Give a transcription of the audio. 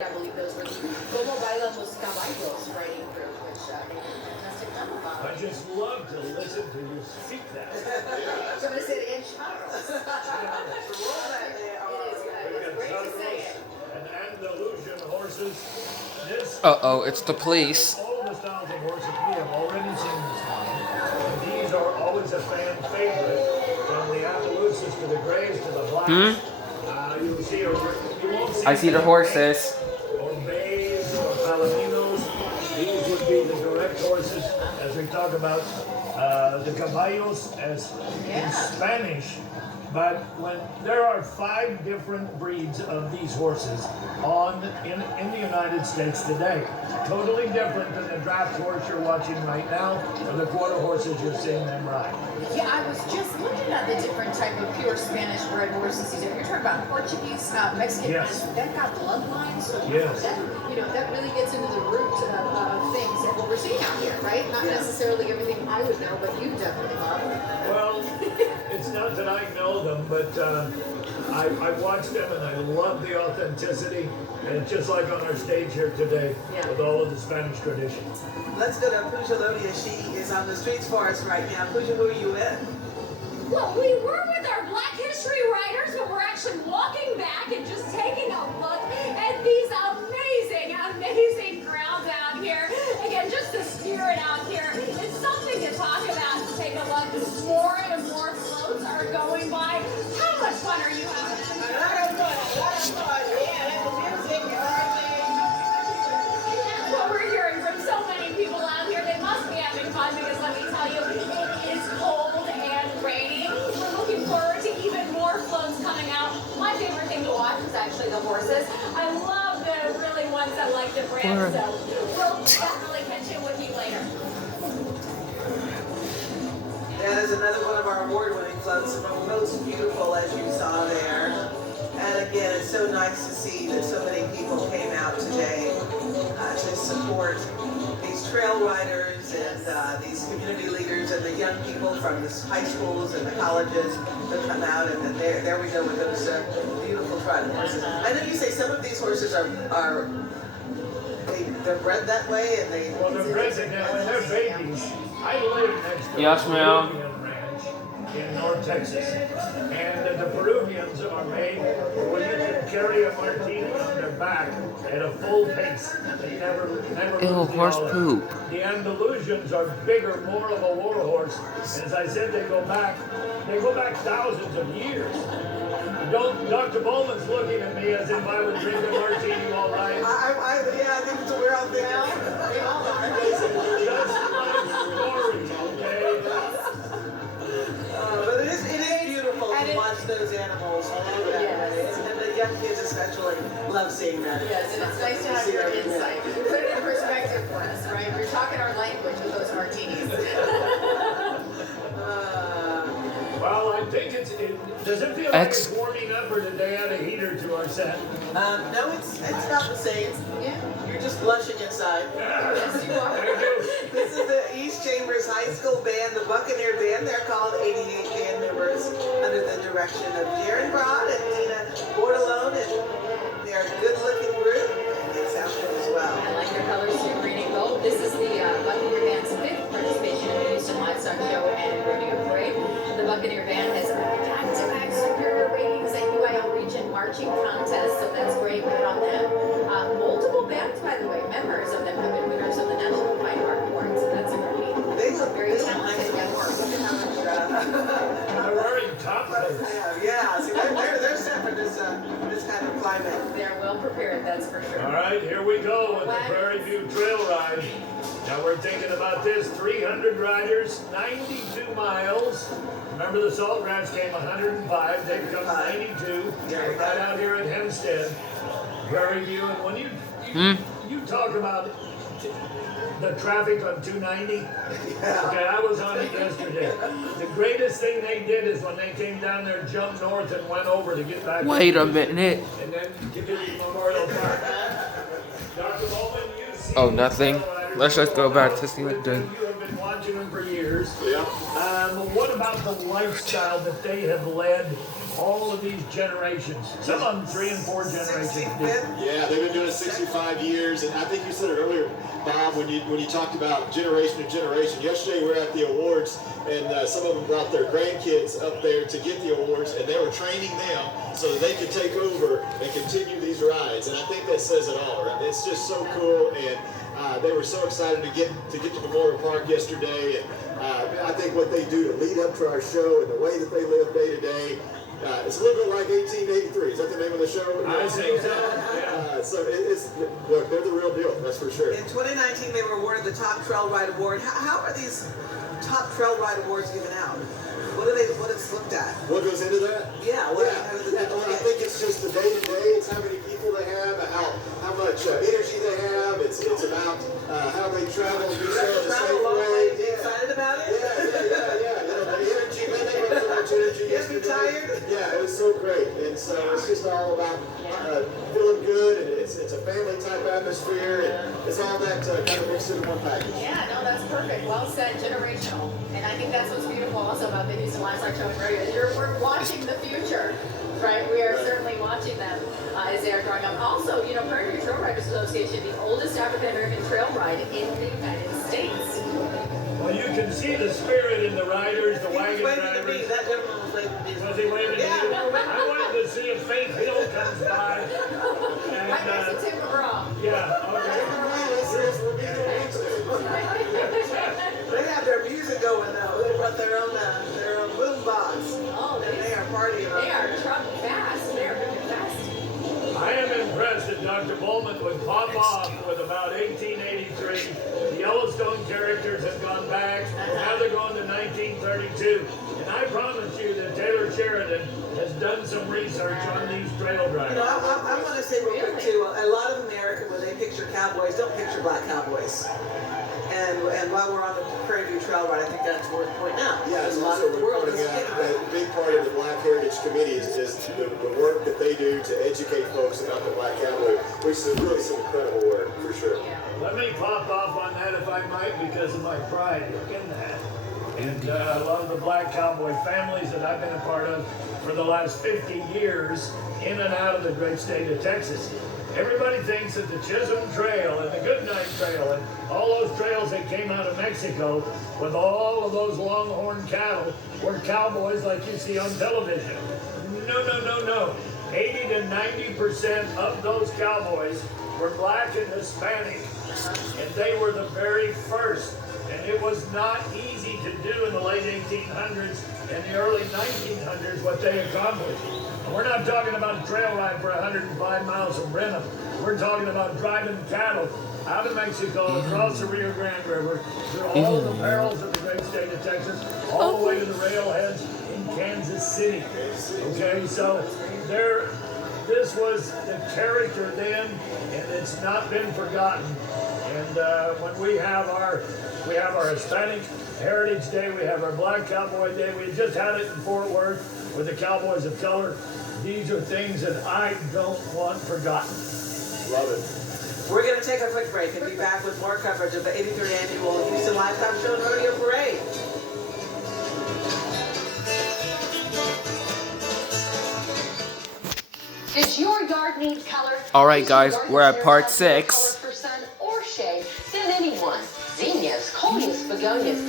I believe those were Como Bailan Los Caballos writing group, which they did a fantastic job about. I just love to listen to you speak that. So I said in Charles. It is great to say it. And Andalusian horses. It's the police. All the styles of horses we have already seen this morning. And these are always a fan favorite. From the Andalusians to the Greys to the Blacks. You'll see you won't see I see the horses. or bays or palominos. These would be the direct horses, as we talk about the caballos as in Spanish. But when there are 5 different breeds of these horses in the United States today, totally different than the draft horse you're watching right now, or the quarter horses you're seeing them ride. Yeah, I was just looking at the different type of pure Spanish bred horses. You're talking about Portuguese, Mexican, Yes. that got bloodlines. So Yes. that really gets into the root of things and what we're seeing out here, right? Not necessarily everything I would know, but you definitely love. Well, it's not that I know them, but I watch them and I love the authenticity. And it's just like on our stage here today with all of the Spanish tradition. Let's go to Pujalonia. She is on the streets for us right now. Puja, who are you with? Well, we were with our Black History Writers, but we're actually walking back and just taking a look at these amazing, amazing crowds out here. Again, just the spirit out here. It's something to talk about, to take a look. More and more floats are going by. How much fun are you having? A lot of fun. Yeah, and the music and everything. That's what we're hearing from so many people out here. They must be having fun because let me tell you, it is cold and rainy. We're looking forward to even more floats coming out. My favorite thing to watch is actually the horses. I love the really ones that like the brand, so we'll definitely catch in with you later. That is another one of our award-winning floats, the most beautiful as you saw there. And again, it's so nice to see that so many people came out today to support these trail riders and these community leaders and the young people from the high schools and the colleges that come out. And then there we go with those beautiful trotting horses. I know you say some of these horses they're bred that way, and Well, they're bred that way. They're babies. I live next to Yes, a ma'am. Peruvian ranch in North Texas. And the Peruvians are made where you can carry a martini on their back at a full pace. They never Ew, lose the horse olive. poop. The Andalusians are bigger, more of a war horse. And as I said, they go back thousands of years. Dr. Bowman's looking at me as if I would drink a martini all night. I think it's we're all thinking. They all are. Just like stories, okay? But it is beautiful to watch those animals move that way. And the young kids especially love seeing that. Yes, and it's nice to have your insight. You put it in perspective for us, right? You're talking our language with those martinis. Well, I think does it feel like it's warming up, or did they add a heater to our set? No, it's not the same. Yeah. You're just blushing inside. Yes, you are. Thank you. This is the East Chambers High School Band, the Buccaneer Band. They're called 88 band members under the direction of Jaron Broad and Tina Bordelone. And they're a good-looking group, and they sound good as well. I like your colors too, green and gold. This is the Buccaneer Band's 5th participation in the Houston Livestock Show and Rodeo Parade. The Buccaneer Band has back-to-back superior ratings at UIL Region Marching Contest, so that's great. Good on them. Multiple bands, by the way, members of them have been winners of the National Fine Art Award, so that's great. They look Very nice talented young at work. ones. Look at how much, They're wearing top coats. yeah, see, they're set for this kind of climate. They're well prepared, that's for sure. All right, here we go with the Prairie View Trail Ride. Now we're thinking about this, 300 riders, 92 miles. Remember the Saltgrass came 105, they've come 92. Right out here at Hempstead. Prairie View, and when you talk about the traffic on 290, okay, I was on it yesterday. The greatest thing they did is when they came down there, jumped north and went over to get back. Wait a minute. And then get to Memorial Park. Dr. Bowman, you see Nothing. Let's just go back to see what they're doing. You have been watching them for years. Yeah. What about the lifestyle that they have led all of these generations. Some of them 3 and 4 generations. 65th. Yeah, they've been doing it 65 years, and I think you said it earlier, Bob, when you talked about generation to generation. Yesterday we were at the awards, and some of them brought their grandkids up there to get the awards, and they were training them so that they could take over and continue these rides. And I think that says it all, right? It's just so cool, and they were so excited to get to Memorial Park yesterday. And I think what they do to lead up to our show and the way that they live day to day. It's a little bit like 1883. Is that the name of the show? I think so. Yeah. So look, they're the real deal. That's for sure. In 2019, they were awarded the Top Trail Ride Award. How are these Top Trail Ride Awards given out? What is looked at? What goes into that? Yeah. Well, I think it's just the day to day. It's how many people they have, how much energy they have. It's about how they travel. Do so in a safe way. Be excited about it? Yeah. You know, the energy. Man, they have so much energy. Get me tired? Yeah, it was so great, and so it's just all about feeling good, and it's a family type atmosphere, and it's all that kind of mixed into one package. Yeah, no, that's perfect. Well said, generational. And I think that's what's beautiful also about the Houston Livestock Show and Rodeo. We're watching the future, right? We are certainly watching them as they are growing up. Also, you know, Prairie Trail Riders Association, the oldest African American trail ride in the United States. Well, you can see the spirit in the riders, the wagon Waving to me. drivers. That gentleman was waving to me. Was he waving to you? I wanted to see if Faith Hill comes by. And, Right next to Tim McGraw. yeah, They have their music going though. They brought their own boom box. Oh, They are partying. they are trucking fast. They are moving fast. I am impressed that Dr. Bowman would pop off with about 1883. The Yellowstone characters have gone back. Now they're going to 1932. And I promise you that Taylor Sheridan has done some research on these trail You know, drivers. I want to say real quick too. A lot of America, when they picture cowboys, don't picture black cowboys. And while we're on the Prairie View Trail Ride, I think that's worth pointing out. Yeah, Because it's a lot also of the world pointing is out thinking that a big part of the Black Heritage Committee is the work that they do to educate folks about the Black Cowboy, which is really some incredible work, for sure. Let me pop off on that if I might because of my pride in that. And a lot of the black cowboy families that I've been a part of for the last 50 years in and out of the great state of Texas. Everybody thinks that the Chisholm Trail and the Goodnight Trail and all those trails that came out of Mexico with all of those longhorn cattle were cowboys like you see on television. No. 80 to 90% of those cowboys were black and Hispanic. And they were the very first. And it was not easy to do in the late 1800s and the early 1900s what they accomplished. And we're not talking about a trail ride for 105 miles from Brenham. We're talking about driving cattle out of Mexico, across the Rio Grande River, through all of the perils of the great state of Texas, all the way to the railheads in Kansas City. Okay, so this was the character then, and it's not been forgotten. And when we have our Hispanic Heritage Day, we have our Black Cowboy Day. We just had it in Fort Worth with the Cowboys of Color. These are things that I don't want forgotten. Love it. We're going to take a quick break and be back with more coverage of the 83rd Annual Houston Livestock Show and Rodeo Parade. Does your yard need color? Alright guys, we're at part 6. Color for sun or shade than anyone. Zinnias, coleus, begonias, and